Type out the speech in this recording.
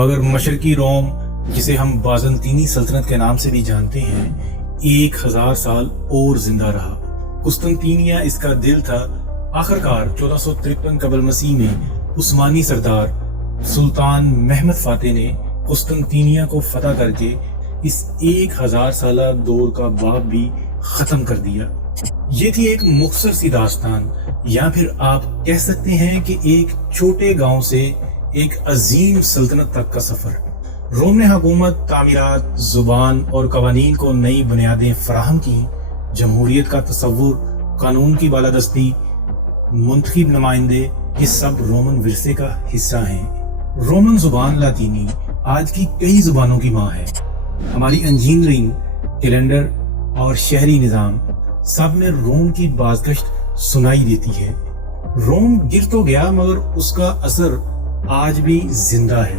मगर मशरकी रोम, जिसे हम बाज़ंतीनी सल्तनत के नाम से भी जानते हैं, 1000 साल और जिंदा रहा। कुस्तंतीनिया इसका दिल था। आखिरकार 1453 कबल मसीह में उस्मानी सरदार सुल्तान महमद फातेह ने कुस्तंतीनिया को फतह करके इस 1000 साला दौर का बाब भी खत्म कर दिया। ये थी एक मुख्तसर सी दास्तान, या फिर आप कह सकते हैं कि एक छोटे गांव से एक अजीम सल्तनत तक का सफर। रोम ने हुकूमत, तामीरात, जुबान और कवानीन को नई बुनियादें फराहम की। जमहूरियत का तसव्वुर, कानून की बालादस्ती, मुंतखब नुमाइंदे, ये सब रोमन विरसे का हिस्सा हैं। रोमन जुबान लातीनी आज की कई जुबानों की माँ है। हमारी इंजीनियरिंग, कैलेंडर और शहरी निज़ाम सब में रोम की बाज़गश्त सुनाई देती है। रोम गिर तो गया, मगर उसका असर आज भी जिंदा है।